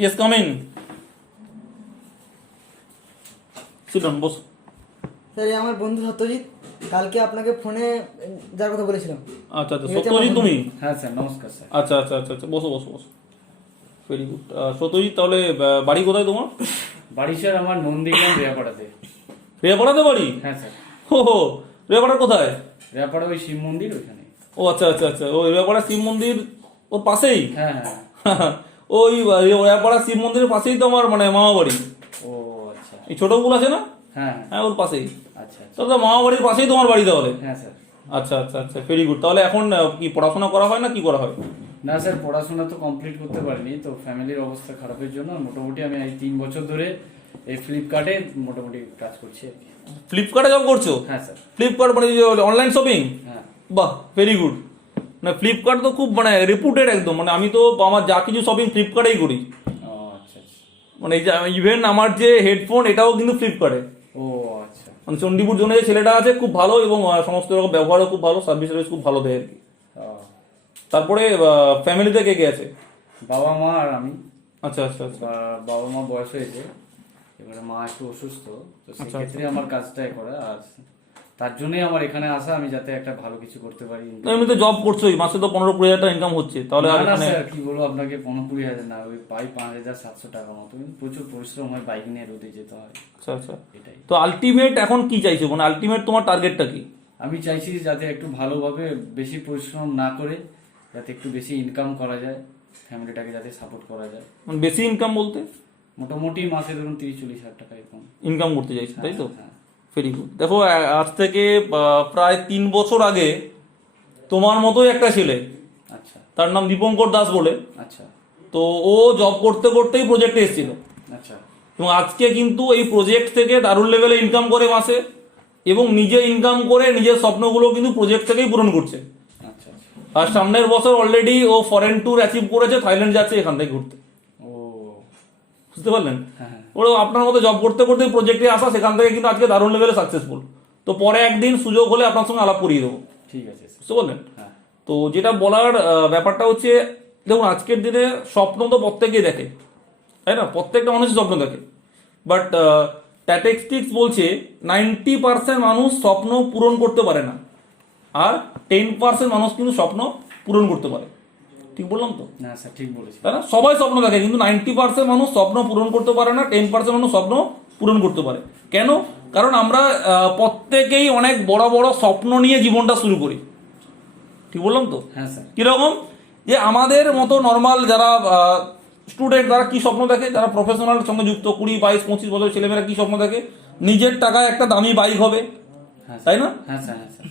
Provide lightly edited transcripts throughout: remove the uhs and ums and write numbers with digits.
Yes coming. Sit down boss. Sir আমার বন্ধু সত্যজিৎ, কালকে আপনাকে ফোনে যার কথা বলেছিলাম। আচ্ছা আচ্ছা, সত্যজিৎ তুমি? হ্যাঁ স্যার, নমস্কার স্যার। আচ্ছা আচ্ছা আচ্ছা আচ্ছা, বসো বসো বসো। Very good. সত্যজিৎ, তাহলে বাড়ি কোথায় তোমার? বাড়ি স্যার আমার নন্দীগ্রাম রেয়াপাড়াতে। রেয়াপাড়াতে বাড়ি? হ্যাঁ স্যার। হো হো, রেয়াপাড়ার কোথায়? রেয়াপাড়া ওই শিব মন্দির ওইখানে। ও আচ্ছা আচ্ছা আচ্ছা, ওই রেয়াপাড়া শিব মন্দির ওর পাশেই? হ্যাঁ হ্যাঁ। ওই রেয়াপাড়া শিব মন্দিরের পাশেই তো আমার মানে মামা বাড়ি। ও আচ্ছা। এই ছোট পুল আছে না? হ্যাঁ হ্যাঁ, ওর পাশেই। আচ্ছা আচ্ছা। তাহলে মামা বাড়ির পাশেই তোমার বাড়ি তাহলে? হ্যাঁ স্যার। আচ্ছা আচ্ছা আচ্ছা, ভেরি গুড। তাহলে এখন কি পড়াশোনা করা হয় না কি করা হয়? না স্যার, পড়াশোনা তো কমপ্লিট করতে পারিনি, তো ফ্যামিলির অবস্থা খারাপের জন্য মোটামুটি আমি এই 3 বছর ধরে এই ফ্লিপকার্টে মোটামুটি কাজ করছি আর কি। ফ্লিপকার্টে জব করছো? হ্যাঁ স্যার। ফ্লিপকার্ট মানে অনলাইন শপিং? হ্যাঁ। বাহ, ভেরি গুড। মানে ফ্লিপকার্ট তো খুব মানে রেপুটেড একদম, মানে আমি তো আমার যা কিছু শপিং ফ্লিপকার্টেই করি। ও আচ্ছা আচ্ছা। মানে ইভেন আমার যে হেডফোন এটাও কিন্তু ফ্লিপকার্টে। ও আচ্ছা। মানে চণ্ডীপুর জোনে যে ছেলেটা আছে খুব ভালো, এবং সমস্ত রকম ব্যবহারও খুব ভালো, সার্ভিস খুব ভালো দেয় আর কি। ও, তারপরে ফ্যামিলিতে কে কে আছে? বাবা মা আর আমি। আচ্ছা আচ্ছা আচ্ছা। বাবা মা বয়স হয়েছে, এবারে মা একটু অসুস্থ, তো সেক্ষেত্রে আমার কাজটাই করা, আর তার জন্যই আমার এখানে আসা, আমি যাতে একটা ভালো কিছু করতে পারি। এমনিতে জব করছোই, মাসে তো 15-20 হাজার টাকা ইনকাম হচ্ছে, তাহলে আর না এখানে স্যার, কি বলবো আপনাকে, 15-20 হাজার না, ওই পাই 5,700 টাকা মতো, কিন্তু প্রচুর পরিশ্রম হয়, বাইক নিয়ে রোদে যেতে হয়। আচ্ছা আচ্ছা। এটাই তো আলটিমেট এখন কি চাইছো, মানে আলটিমেট তোমার টার্গেটটা কি? আমি চাইছি যাতে একটু ভালোভাবে বেশি পরিশ্রম না করে যাতে একটু বেশি ইনকাম করা যায়, ফ্যামিলিটাকে যাতে সাপোর্ট করা যায়। মানে বেশি ইনকাম বলতে? মোটামুটি মাসে ধরুন 30-40 হাজার টাকা এরকম ইনকাম করতে চাইছো, তাই তো? হ্যাঁ। Very good. দেখো, আজ থেকে প্রায় 3 বছর আগে তোমার মতোই একটা ছেলে, আচ্ছা তার নাম দীপঙ্কর দাস বলে, আচ্ছা তো ও জব করতে করতেই প্রজেক্টে এসেছিল, আচ্ছা এবং আজকে কিন্তু এই প্রজেক্ট থেকে দারুণ লেভেলে ইনকাম করে মাসে, এবং নিজে ইনকাম করে নিজের স্বপ্নগুলো কিন্তু প্রজেক্ট থেকেই পূরণ করছে। আচ্ছা আচ্ছা। আর সামনের বছর অলরেডি ও ফরেন ট্যুর অ্যাচিভ করেছে, থাইল্যান্ড যাচ্ছে এখান থেকে ঘুরতে। ও বুঝতে পারলেন? হ্যাঁ হ্যাঁ। ওরা আপনার মতো জব করতে করতে প্রজেক্টে আসা, সেখান থেকে কিন্তু আজকে দারুণ লেভেলে সাকসেসফুল। তো পরে একদিন সুযোগ হলে আপনার সঙ্গে আলাপ করিয়ে দেবো। ঠিক আছে স্যার। বুঝতে পারলেন? হ্যাঁ তো যেটা বলার ব্যাপারটা হচ্ছে, দেখুন আজকের দিনে স্বপ্ন তো প্রত্যেকেই দেখে, তাই না? প্রত্যেকটা মানুষই স্বপ্ন দেখে, বাট স্ট্যাটিস্টিক্স বলছে 90% মানুষ স্বপ্ন পূরণ করতে পারে না, আর 10% মানুষ কিন্তু স্বপ্ন পূরণ করতে পারে। ঠিক বললাম তো? না স্যার, ঠিক বলেছি। তাই না? সবাই স্বপ্ন দেখে, কিন্তু 90% মানুষ স্বপ্ন পূরণ করতে পারে না, 10% মানুষ স্বপ্ন পূরণ করতে পারে। কেন? কারণ আমরা প্রত্যেকেই অনেক বড় বড় স্বপ্ন নিয়ে জীবনটা শুরু করি। ঠিক বললাম তো? হ্যাঁ স্যার। কিরকম? যে আমাদের মতো নর্মাল যারা স্টুডেন্ট, তারা কি স্বপ্ন দেখে, যারা প্রফেশনাল সঙ্গে যুক্ত 20-22-25 বছর ছেলেমেয়েরা কি স্বপ্ন দেখে? নিজের টাকায় একটা দামি বাইক হবে, হ্যাঁ তাই না? হ্যাঁ স্যার। হ্যাঁ স্যার।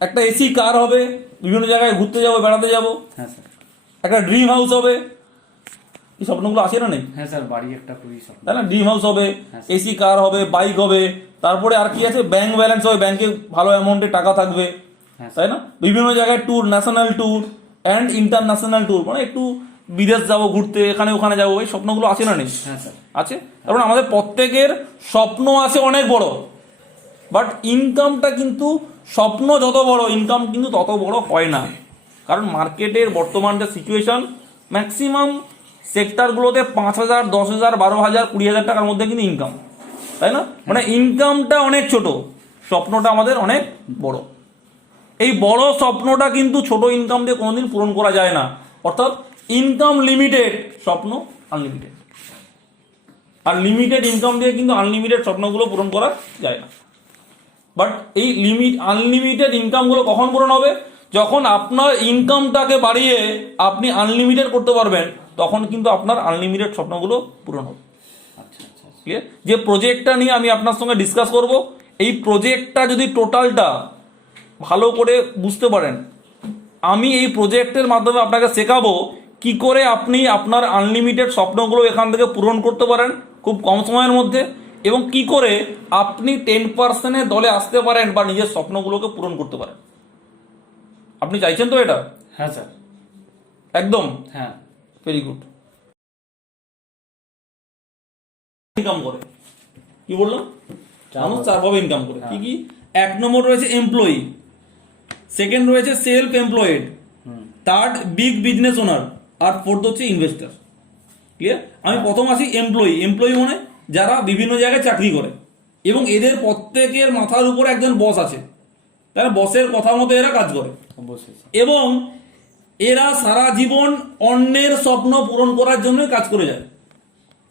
একটা এসি কার হবে, বিভিন্ন জায়গায় ঘুরতে যাবো, বেড়াতে যাবো, হ্যাঁ স্যার। একটা ড্রিম হাউস হবে। এই স্বপ্নগুলো আসে না নেই? হ্যাঁ স্যার, বাড়ি একটা খুবই স্বপ্ন। তাই না? ড্রিম হাউস হবে, হ্যাঁ। এসি কার হবে, বাইক হবে, তারপরে আর কি আছে, ব্যাংক ব্যালেন্স হবে, ব্যাংকে ভালো অ্যামাউন্টে টাকা থাকবে, হ্যাঁ তাই না? বিভিন্ন জায়গায় tour, national tour and international tour, মানে একটু বিদেশ যাবো ঘুরতে, এখানে ওখানে যাবো। এই স্বপ্নগুলো আছে না নেই? হ্যাঁ স্যার। আছে। কারণ আমাদের প্রত্যেকের স্বপ্ন আছে অনেক বড়, বাট ইনকামটা কিন্তু, স্বপ্ন যত বড় ইনকাম কিন্তু তত বড় হয় না। কারণ মার্কেটের বর্তমান যে সিচুয়েশন, ম্যাক্সিমাম সেক্টরগুলোতে 5,000, 10,000, 12,000, 20,000 টাকার মধ্যে কিন্তু ইনকাম, তাই না? মানে ইনকামটা অনেক ছোট, স্বপ্নটা আমাদের অনেক বড়। এই বড় স্বপ্নটা কিন্তু ছোট ইনকাম দিয়ে কোনোদিন পূরণ করা যায় না। অর্থাৎ ইনকাম লিমিটেড, স্বপ্ন আনলিমিটেড। আর লিমিটেড ইনকাম দিয়ে কিন্তু আনলিমিটেড স্বপ্নগুলো পূরণ করা যায় না। বাট এই আনলিমিটেড ইনকামগুলো কখন পূরণ হবে? যখন আপনার ইনকামটাকে বাড়িয়ে আপনি আনলিমিটেড করতে পারবেন, তখন কিন্তু আপনার আনলিমিটেড স্বপ্নগুলো পূরণ হবে। আচ্ছা আচ্ছা। ক্লিয়ার? যে প্রজেক্টটা নিয়ে আমি আপনার সঙ্গে ডিসকাস করব, এই প্রজেক্টটা যদি টোটালটা ভালো করে বুঝতে পারেন, আমি এই প্রজেক্টের মাধ্যমে আপনাকে শেখাবো কি করে আপনি আপনার আনলিমিটেড স্বপ্নগুলো এখান থেকে পূরণ করতে পারেন খুব কম সময়ের মধ্যে, এবং কি করে আপনি 10%-এর দলে আসতে পারেন বা নিজের স্বপ্নগুলোকে পূরণ করতে পারেন। আপনি চাইছেন তো এটা? হ্যাঁ স্যার। একদম। হ্যাঁ। Very good. ইনকাম করে, কি বললাম? মানুষ 4 ভাবে ইনকাম করে। কি কি? 1 নম্বর রয়েছে এমপ্লয়ি, সেকেন্ড রয়েছে self employed, third big business owner, আর ফোর্থ হচ্ছে ইনভেস্টর। ক্লিয়ার? আমি প্রথম আসি এমপ্লয়ি। এমপ্লয়ি মানে যারা বিভিন্ন জায়গায় চাকরি করে এবং এদের প্রত্যেকের মাথার উপরে একজন বস আছে, তারা বসের কথা মতো এরা কাজ করে অবশ্যই স্যার। এবং এরা সারা জীবন অন্যের স্বপ্ন পূরণ করার জন্যই কাজ করে যায়।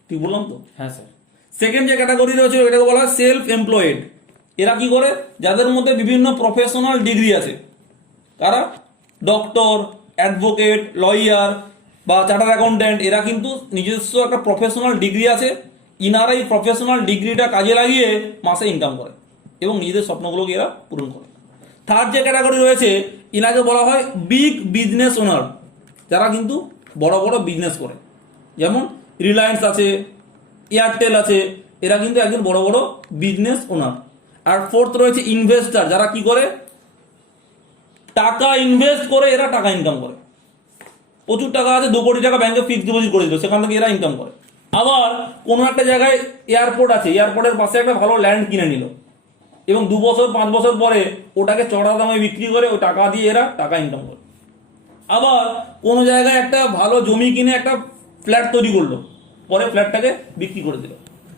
ঠিক বললাম তো? হ্যাঁ স্যার। সেকেন্ড যে ক্যাটাগরি রয়েছে এটাকে বলা হয় সেলফ এমপ্লয়েড। এরা কি করে? যাদের মধ্যে বিভিন্ন প্রফেশনাল ডিগ্রি আছে, তারা ডক্টর, অ্যাডভোকেট, লয়ার বা চার্টার অ্যাকাউন্ট্যান্ট, এরা কিন্তু নিজস্ব একটা প্রফেশনাল ডিগ্রি আছে। ইনারা এই প্রফেশনাল ডিগ্রিটা কাজে লাগিয়ে মাসে ইনকাম করে এবং নিজেদের স্বপ্নগুলোকে এরা পূরণ করে। থার্ড যে ক্যাটাগরি রয়েছে ইনাকে বলা হয় বিগ বিজনেস ওনার, যারা কিন্তু বড় বড় বিজনেস করে, যেমন রিলায়েন্স আছে, এয়ারটেল আছে, এরা কিন্তু একজন বড় বড় বিজনেস ওনার। আর ফোর্থ রয়েছে ইনভেস্টার, যারা কি করে? টাকা ইনভেস্ট করে এরা টাকা ইনকাম করে। প্রচুর টাকা আছে, 2 কোটি টাকা ব্যাংকে ফিক্সড ডিপোজিট করে দিল, সেখান থেকে এরা ইনকাম করে। আবার কোনো একটা জায়গায় এয়ারপোর্ট আছে, এয়ারপোর্টের পাশে একটা ভালো ল্যান্ড কিনে নিল এবং 2 বছর 5 বছর পরে ওটাকে চড়া দামে বিক্রি করে ওই টাকা দিয়ে এরা টাকা ইনকাম করে। আবার কোনো জায়গায় একটা ভালো জমি কিনে একটা ফ্ল্যাট তৈরি করলো, পরে ফ্ল্যাটটাকে বিক্রি করে দিল।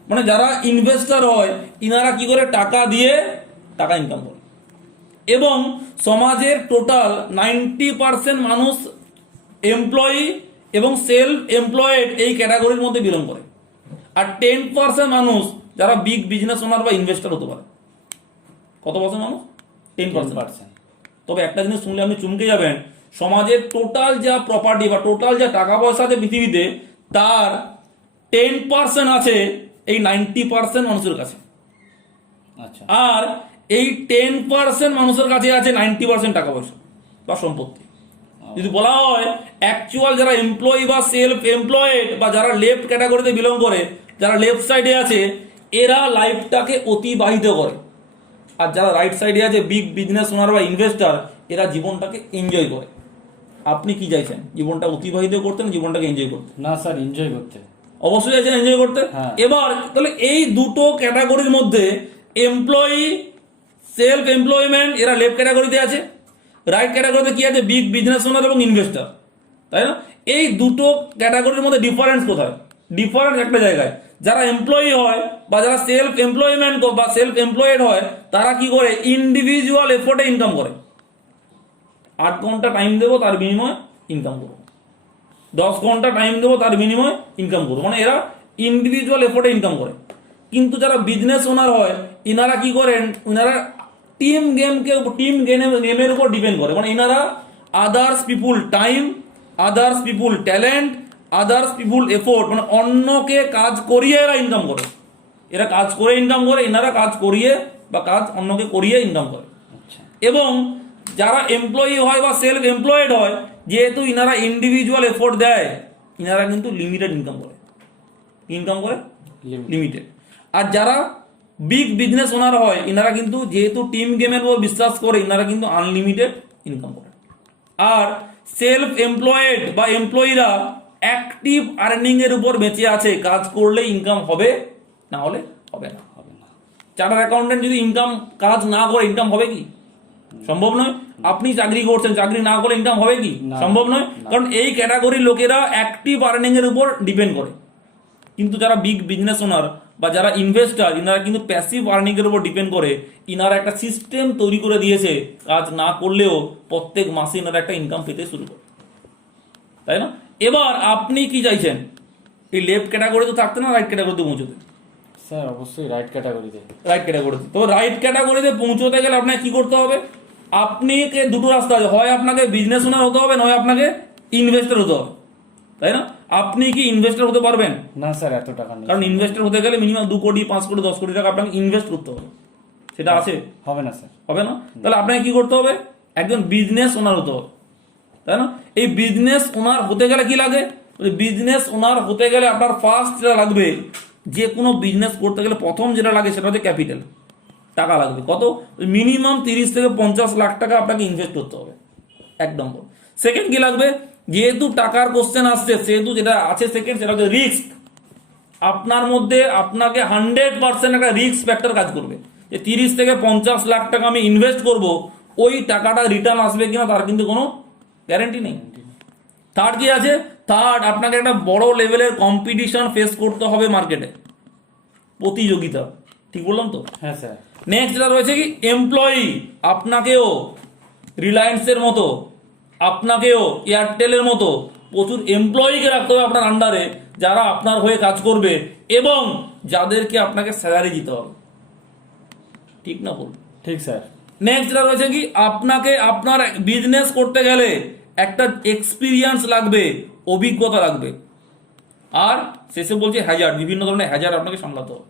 মানে যারা ইনভেস্টর হয় ইনারা কি করে? টাকা দিয়ে টাকা ইনকাম করে। এবং সমাজের টোটাল 90% মানুষ এমপ্লয়ি এবং সেলফ এমপ্লয়েড এই ক্যাটাগরির মধ্যে বিলং করে। আর 10% মানুষ যারা বিগ বিজনেস ওনার বা ইনভেস্টর হতে পারে। কত পার্সেন্ট মানুষ? 10%। তবে একটা জিনিস শুনলে আপনি চমকে যাবেন, সমাজের টোটাল যা প্রপার্টি বা টোটাল যা টাকা পয়সা আছে পৃথিবীতে, তার 10% আছে এই 90% মানুষের কাছে। আচ্ছা। আর এই 10% মানুষের কাছে আছে 90% টাকা পয়সা বা সম্পত্তি। যদি বলা হয় অ্যাকচুয়াল যারা এমপ্লয়ি বা সেলফ এমপ্লয়েড বা যারা লেফট ক্যাটাগরিতে বিলং করে, যারা লেফট সাইডে আছে, এরা লাইফটাকে অতিবাহিত করে। আর যারা রাইট সাইডে আছে, বিগ বিজনেস ওনার বা ইনভেস্টার, এরা জীবনটাকে এনজয় করে। আপনি কি চাইছেন? জীবনটা অতিবাহিত করতে না জীবনটাকে এনজয় করতে? না স্যার, এনজয় করতে। অবশ্যই চাইছেন এনজয় করতে। হ্যাঁ। এবার তাহলে এই দুটো ক্যাটাগরির মধ্যে এমপ্লয়ি, সেলফ এমপ্লয়মেন্ট, এরা লেফট ক্যাটাগরিতে আছে। রাইট ক্যাটাগরিতে কি আছে? বিগ বিজনেস ওনার এবং ইনভেস্টার, তাই না? এই দুটো ক্যাটাগরির মধ্যে ডিফারেন্স কোথায়? ডিফারেন্স একটা জায়গায়, যারা এমপ্লয়ি হয় বা যারা সেলফ এমপ্লয়মেন্ট বা সেলফ এমপ্লয়েড হয়, তারা কি করে? ইন্ডিভিজুয়াল এফোর্টে ইনকাম করে। 8 ঘন্টা টাইম দেবো, তার বিনিময়ে ইনকাম করবো। 10 ঘন্টা টাইম দেবো, তার বিনিময়ে ইনকাম করবো। মানে এরা ইন্ডিভিজুয়াল এফোর্টে ইনকাম করে। কিন্তু যারা বিজনেস ওনার হয়, ইনারা কি করেন? ইনারা টিম গেমের উপর ডিপেন্ড করে। মানে ইনারা আদার্স পিপুল টাইম, আদার্স পিপুল ট্যালেন্ট, আদার্স পিপুল এফোর্ট, মানে অন্যকে কাজ করিয়ে এরা ইনকাম করে। এরা কাজ করে ইনকাম করে, ইনারা কাজ করিয়ে বা কাজ অন্যকে করিয়ে ইনকাম করে। আচ্ছা। এবং যারা এমপ্লয়ি হয় বা সেলফ এমপ্লয়েড হয়, যেহেতু ইনারা ইন্ডিভিজুয়াল এফোর্ট দেয়, ইনারা কিন্তু লিমিটেড ইনকাম করে। ইনকাম করে লিমিটেড। আর যারা বিগ বিজনেস ওনার হয়, ইনারা কিন্তু যেহেতু টিম গেমের উপর বিশ্বাস করে, ইনারা কিন্তু আনলিমিটেড ইনকাম করে। আর সেলফ এমপ্লয়েড বা এমপ্লয়িরা অ্যাক্টিভ আর্নিং এর উপর বেঁচে আছে। কাজ করলে ইনকাম হবে, না হলে হবে না। চার্টার অ্যাকাউন্টেন্ট যদি কাজ না করে ইনকাম হবে কি? সম্ভব নয়। আপনি চাকরি করছেন, চাকরি না করে ইনকাম হবে কি? সম্ভব নয়। কারণ এই ক্যাটাগরির লোকেরা অ্যাক্টিভ আর্নিং এর উপর ডিপেন্ড করে। কিন্তু যারা বিগ বিজনেস ওনার বা যারা ইনভেস্টার, ইনারা কিন্তু প্যাসিভ আর্নিং এর উপর ডিপেন্ড করে। ইনারা একটা সিস্টেম তৈরি করে দিয়েছে, কাজ না করলেও প্রত্যেক মাসে ইনারা একটা ইনকাম পেতে শুরু করে, তাই না? এবার আপনি কি চাইছেন? এই লেফট ক্যাটাগরিতে থাকতে না রাইট ক্যাটাগরিতে পৌঁছতে? স্যার অবশ্যই রাইট ক্যাটাগরিতে। রাইট ক্যাটাগরিতে। তো রাইট ক্যাটাগরিতে পৌঁছতে গেলে আপনাকে কি করতে হবে? আপনাকে দুটো রাস্তা আছে, হয় আপনাকে বিজনেস ওনার হতে হবে, নয় আপনাকে ইনভেস্টর হতে হবে, তাই না? আপনি কি ইনভেস্টর হতে পারবেন? না স্যার, এত টাকা নেই। কারণ ইনভেস্টর হতে গেলে মিনিমাম 2 কোটি, 5 কোটি, 10 কোটি টাকা আপনাকে ইনভেস্ট করতে হবে। সেটা আছে? হবে না স্যার। হবে না। তাহলে আপনাকে কি করতে হবে? একজন বিজনেস ওনার হতে হবে, তাই না? এই বিজনেস ওনার হতে গেলে কি লাগে? বিজনেস ওনার হতে গেলে আপনার ফার্স্ট যেটা লাগবে, যে কোনো বিজনেস করতে গেলে প্রথম যেটা লাগে সেটা হচ্ছে ক্যাপিটাল, টাকা লাগবে। কত? মিনিমাম 30 থেকে 50 লাখ টাকা আপনাকে ইনভেস্ট করতে হবে, এক নম্বর। সেকেন্ড কি লাগবে? যেহেতু টাকার কোশ্চেন আসছে, সেহেতু যেটা আছে সেকেন্ড, সেটা হচ্ছে রিস্ক। আপনার মধ্যে আপনাকে 100% একটা রিস্ক ফ্যাক্টর কাজ করবে, যে 30 থেকে 50 লাখ টাকা আমি ইনভেস্ট করব, ওই টাকাটা রিটার্ন আসবে কিনা তার কিন্তু কোনো গ্যারান্টি নেই। থার্ড কি আছে? থার্ড, আপনাকে একটা বড় লেভেলের কম্পিটিশন ফেস করতে হবে মার্কেটে, প্রতিযোগিতা। ঠিক বললাম তো? হ্যাঁ স্যার। নেক্সট যেটা রয়েছে কি এমপ্লয়ি, আপনাকেও রিলায়েন্সের মতো, আপনাকেও এয়ারটেলের মতো প্রচুর এমপ্লয়িকে রাখতে হবে আপনার আন্ডারে, যারা আপনার হয়ে কাজ করবে এবং যাদেরকে আপনাকে স্যালারি দিতে হবে। ঠিক না বল? ঠিক স্যার। নেক্সট যেটা রয়েছে কি আপনাকে আপনার বিজনেস করতে গেলে একটা এক্সপিরিয়েন্স লাগবে, অভিজ্ঞতা লাগবে। আর শেষে বলছি হ্যাজার্ড, বিভিন্ন ধরনের হ্যাজার্ড আপনাকে সামলাতে হবে।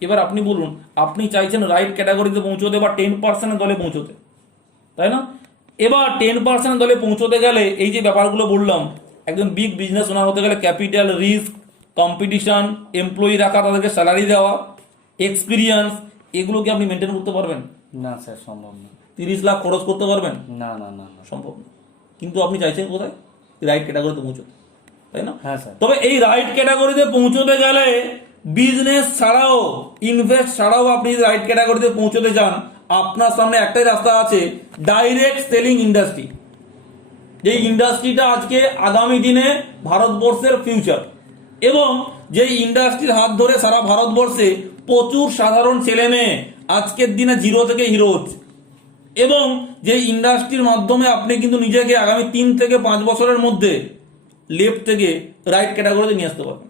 এবার আপনি বলুন, আপনি চাইছেন রাইট ক্যাটাগরিতে পৌঁছতে বা 10% দলে পৌঁছতে, তাই না? এবার 10% দলে পৌঁছতে গেলে এই যে ব্যাপারগুলো বললাম, একজন বিগ বিজনেস ওনার হতে গেলে ক্যাপিটাল, রিস্ক, কম্পিটিশন, এমপ্লয়ি রাখা, তাদেরকে স্যালারি দেওয়া, এক্সপিরিয়েন্স, এগুলো কি আপনি মেনটেন করতে পারবেন? না স্যার, সম্ভব না। 30 লাখ খরচ করতে পারবেন? না না না না। সম্ভব না। কিন্তু আপনি চাইছেন কোথায়? রাইট ক্যাটাগরিতে পৌঁছতে, তাই না? হ্যাঁ স্যার। তবে এই রাইট ক্যাটাগরিতে পৌঁছতে গেলে বিজনেস ছাড়াও, ইনভেস্ট ছাড়াও আপনি যদি রাইট ক্যাটাগরিতে পৌঁছতে চান, আপনার সামনে একটাই রাস্তা আছে, ডাইরেক্ট সেলিং ইন্ডাস্ট্রি। যেই ইন্ডাস্ট্রিটা আজকে আগামী দিনে ভারতবর্ষের ফিউচার, এবং যেই ইন্ডাস্ট্রির হাত ধরে সারা ভারতবর্ষে প্রচুর সাধারণ ছেলে মেয়ে আজকের দিনে জিরো থেকে হিরো হচ্ছে, এবং যে ইন্ডাস্ট্রির মাধ্যমে আপনি কিন্তু নিজেকে আগামী 3 থেকে 5 বছরের মধ্যে লেফট থেকে রাইট ক্যাটাগরিতে নিয়ে আসতে পারবেন।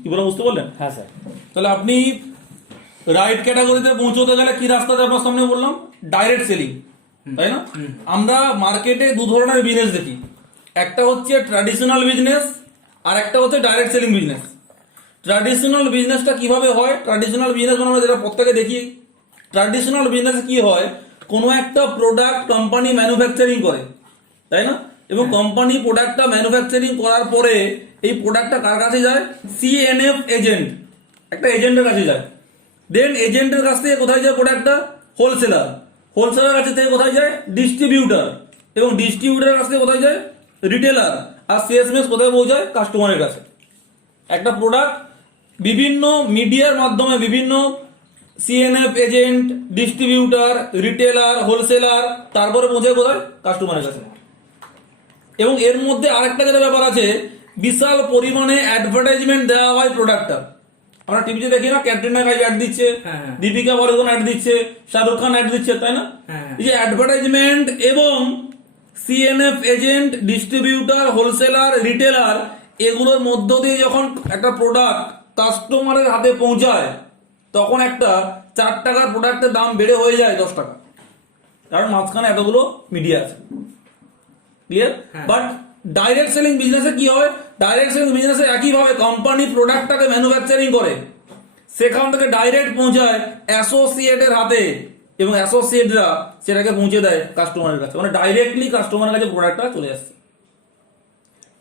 কি বলে বুঝতে পারলেন? হ্যাঁ স্যার। তাহলে আপনি রাইট ক্যাটাগরিতে পৌঁছতে গেলে কি রাস্তাতে আপনার সামনে বললাম? ডাইরেক্ট সেলিং, তাই না? আমরা মার্কেটে দু ধরনের বিজনেস দেখি, একটা হচ্ছে ট্র্যাডিশনাল বিজনেস আর একটা হচ্ছে ডাইরেক্ট সেলিং বিজনেস। ট্র্যাডিশনাল বিজনেসটা কিভাবে হয়? ট্র্যাডিশনাল বিজনেস আমরা যেটা প্রত্যেকে দেখি, ট্র্যাডিশনাল বিজনেস কি হয়, কোনো একটা প্রোডাক্ট কোম্পানি ম্যানুফ্যাকচারিং করে, তাই না? এবং কোম্পানি প্রোডাক্টটা ম্যানুফ্যাকচারিং করার পরে এই প্রোডাক্টটা কার কাছে যায়? সিএনএফ এজেন্ট, একটা এজেন্টের কাছে যায়। দেন এজেন্টের কাছ থেকে কোথায় যায় প্রোডাক্টটা? হোলসেলার। হোলসেলার কাছে থেকে কোথায় যায়? ডিস্ট্রিবিউটার। এবং ডিস্ট্রিবিউটারের কাছ থেকে কোথায় যায়? রিটেলার। আর শেষমেশ কোথায় পৌঁছায়? কাস্টমারের কাছে। একটা প্রোডাক্ট বিভিন্ন মিডিয়ার মাধ্যমে, বিভিন্ন CNF agent, distributor, retailer, wholesaler, তারপরে পৌঁছে কোথায়? কাস্টমারের কাছে। এবং এর মধ্যে আরেকটা যেটা ব্যাপার আছে, বিশাল পরিমাণে অ্যাডভার্টাইজমেন্ট দেওয়া হয় প্রোডাক্টটা। আমরা টিভিতে দেখি না, ক্যাটরিনা কাইফ অ্যাড দিচ্ছে, দীপিকা পাড়ুকোন অ্যাড দিচ্ছে, শাহরুখ খান অ্যাড দিচ্ছে, তাই না? এই যে অ্যাডভার্টাইজমেন্ট এবং CNF agent, distributor, wholesaler, retailer, এগুলোর মধ্য দিয়ে যখন একটা প্রোডাক্ট কাস্টমারের হাতে পৌঁছায়, তখন একটা 4 টাকার প্রোডাক্টের দাম বেড়ে হয়ে যায় 10 টাকা, কারণ মাঝখানে এতগুলো মিডিয়া আছে। ক্লিয়ার? বাট ডাইরেক্ট সেলিং বিজনেসে কি হয়? ডাইরেক্ট সেলিং বিজনেসে একইভাবে কোম্পানি প্রোডাক্টটাকে ম্যানুফ্যাকচারিং করে, সেখান থেকে ডাইরেক্ট পৌঁছায় অ্যাসোসিয়েটের হাতে, এবং অ্যাসোসিয়েটরা সেটাকে পৌঁছে দেয় কাস্টমারের কাছে, মানে ডাইরেক্টলি কাস্টমারের কাছে প্রোডাক্টটা চলে আসছে।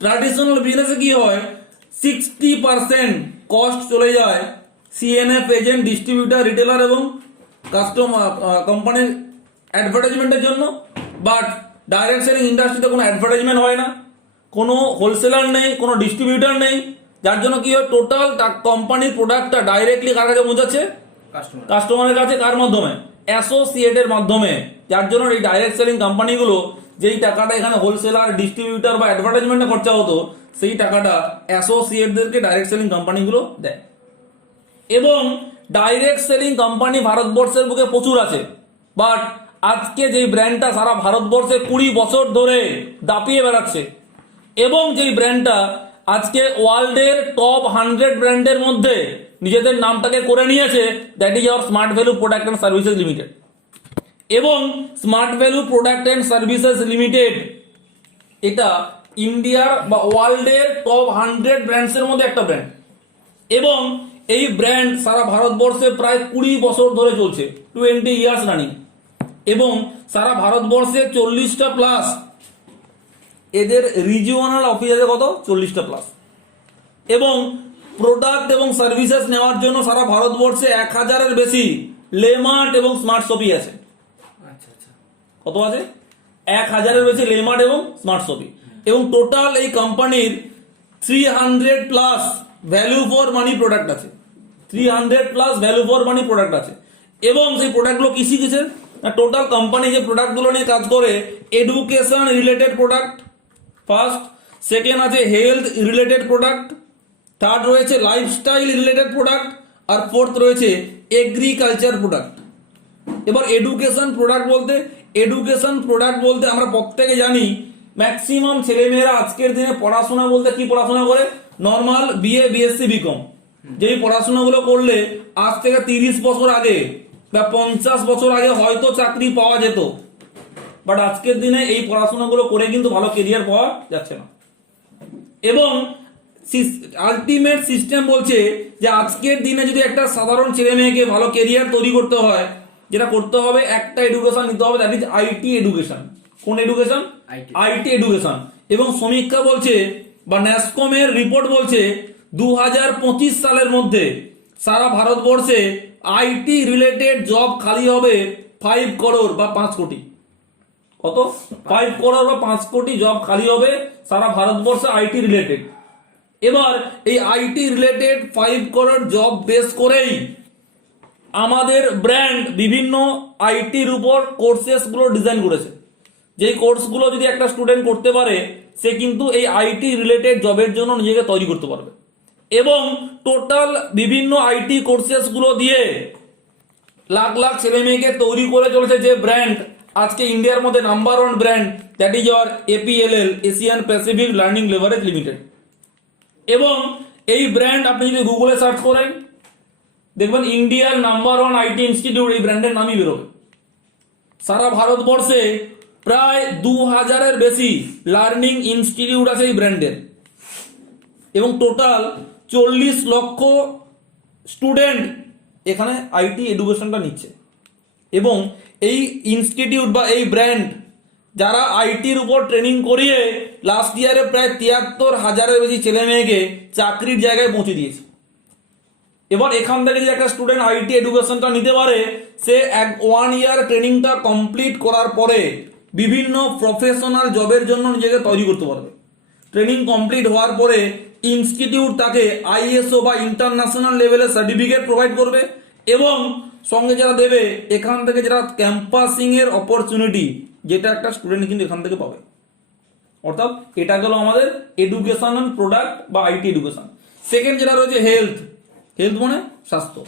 ট্র্যাডিশনাল বিজনেসে কি হয়? 60% কস্ট চলে যায় সিএনএফ এজেন্ট, ডিস্ট্রিবিউটার, রিটেলার এবং কাস্টমার কোম্পানির অ্যাডভার্টাইজমেন্টের জন্য। বাট ডাইরেক্ট সেলিং ইন্ডাস্ট্রিতে কোনো অ্যাডভার্টাইজমেন্ট হয় না, কোনো হোলসেলার নেই, কোনো ডিস্ট্রিবিউটার নেই, যার জন্য কি হয়? টোটাল কোম্পানির প্রোডাক্টটা ডাইরেক্টলি কার কাছে পৌঁছাচ্ছে? কাস্টমারের কাছে। কার মাধ্যমে? অ্যাসোসিয়েটের মাধ্যমে। যার জন্য এই ডাইরেক্ট সেলিং কোম্পানিগুলো যেই টাকাটা এখানে হোলসেলার, ডিস্ট্রিবিউটার বা অ্যাডভার্টাইজমেন্টে খরচা হতো, সেই টাকাটা অ্যাসোসিয়েটদেরকে ডাইরেক্ট সেলিং কোম্পানিগুলো দেয়। এবং ডাইরেক্ট সেলিং কোম্পানি ভারতবর্ষের বুকে প্রচুর আছে, বাট আজকে যেই ব্র্যান্ডটা সারা ভারতবর্ষে 20 বছর ধরে দাপিয়ে বেড়াচ্ছে, এবং যেই ব্র্যান্ডটা আজকে ওয়ার্ল্ডের টপ 100 ব্র্যান্ডের মধ্যে নিজেদের নামটাকে করে নিয়েছে, that is our smart value product and services limited. এবং smart value product and services limited এটা ইন্ডিয়ার বা ওয়ার্ল্ডের টপ 100 ব্র্যান্ডসের মধ্যে একটা ব্র্যান্ড, এবং এই ব্র্যান্ড সারা ভারতবর্ষে প্রায় 20 বছর ধরে চলছে, 20 ইয়ার্স রানিং, এবং সারা ভারতবর্ষে 40টা প্লাস এদের রিজিওনাল অফিস আছে, কত? 40টা প্লাস। এবং প্রোডাক্ট এবং সার্ভিসেস নেওয়ার জন্য সারা ভারতবর্ষে 1000-এর বেশি লেমার্ট এবং স্মার্ট শপি আছে। কত আছে? 1000-এর বেশি লেমার্ট এবং স্মার্ট শপি। এবং টোটাল এই কোম্পানির 300 plus value for money product আছে, 300 plus value for money product আছে। এবং সেই প্রোডাক্টগুলো কি শিখেছে? টোটাল কোম্পানি যে প্রোডাক্টগুলো নিয়ে কাজ করে, education related product, first. Second আছে হেলথ রিলেটেড প্রোডাক্ট, থার্ড রয়েছে লাইফস্টাইল রিলেটেড প্রোডাক্ট, আর ফোর্থ রয়েছে এগ্রিকালচার প্রোডাক্ট। এবার এডুকেশন প্রোডাক্ট বলতে আমরা প্রত্যেকে জানি ম্যাক্সিমাম ছেলেমেয়েরা আজকের দিনে পড়াশোনা বলতে কি পড়াশোনা করে, নর্মাল বিএ, বিএসসি, বিকম, যেই পড়াশোনাগুলো করলে আজ থেকে 30 বছর আগে বা 50 বছর আগে হয়তো চাকরি পাওয়া যেত, বাট আজকের দিনে এই পড়াশোনাগুলো করে কিন্তু ভালো কেরিয়ার পাওয়া যাচ্ছে না। এবং আলটিমেট সিস্টেম বলছে যে আজকের দিনে যদি একটা সাধারণ ছেলে মেয়েকে ভালো কেরিয়ার তৈরি করতে হয়, যেটা করতে হবে একটা এডুকেশন নিতে হবে, দ্যাট ইজ আইটি এডুকেশন। কোন এডুকেশন? IT education. এবং সমীক্ষা বলছে বা ন্যাসকমের রিপোর্ট বলছে 2025 সালের মধ্যে সারা ভারতবর্ষে আইটি রিলেটেড জব খালি হবে 5 করোড় বা 5 কোটি। কত? 5 করোড় বা 5 কোটি জব খালি হবে সারা ভারতবর্ষে আইটি রিলেটেড। এবার এই IT related 5 crore job base করেই আমাদের ব্র্যান্ড বিভিন্ন আইটির উপর কোর্সেস গুলো ডিজাইন করেছে, যেই কোর্সগুলো যদি একটা স্টুডেন্ট করতে পারে সে কিন্তু এই আইটি রিলেটেড জবের জন্য নিজেকে তৈরি করতে পারবে। এবং টোটাল বিভিন্ন আইটি কোর্সেস গুলো দিয়ে লাখ লাখ ছেলে মেয়েকে তৈরি করে চলেছে যে ব্র্যান্ড আজকে ইন্ডিয়ার মধ্যে number 1 brand, that is your APLL, Asian Pacific learning leverage limited. এবং এই ব্র্যান্ড আপনি যদি গুগলে সার্চ করেন দেখবেন ইন্ডিয়ার নাম্বার 1 আইটি ইনস্টিটিউট, এই ব্র্যান্ডের নামই বেরোবে। সারা ভারতবর্ষে প্রায় 2000-এর বেশি লার্নিং ইনস্টিটিউট আছে এই ব্র্যান্ডের, এবং টোটাল 40 লক্ষ স্টুডেন্ট এখানে আইটি এডুকেশনটা নিচ্ছে। এবং এই ইনস্টিটিউট বা এই ব্র্যান্ড যারা আইটির উপর ট্রেনিং করিয়ে লাস্ট ইয়ারে প্রায় 73,000-এর বেশি ছেলে মেয়েকে চাকরির জায়গায় পৌঁছে দিয়েছে। এবার এখান থেকে যদি একটা স্টুডেন্ট আইটি এডুকেশনটা নিতে পারে, সে 1 ইয়ার ট্রেনিংটা কমপ্লিট করার পরে বিভিন্ন প্রফেশনাল জবের জন্য নিজেকে তৈরি করতে পারবে। ট্রেনিং কমপ্লিট হওয়ার পরে ইনস্টিটিউট তাকে আইএসও বা ইন্টারন্যাশনাল লেভেলের সার্টিফিকেট প্রোভাইড করবে, এবং সঙ্গে যারা দেবে এখান থেকে যারা ক্যাম্পাসিং এর অপরচুনিটি, যেটা একটা স্টুডেন্ট কিন্তু এখান থেকে পাবে। অর্থাৎ এটা গেল আমাদের এডুকেশনাল প্রোডাক্ট বা আইটি এডুকেশন। সেকেন্ড যেটা রয়েছে হেলথ মানে স্বাস্থ্য।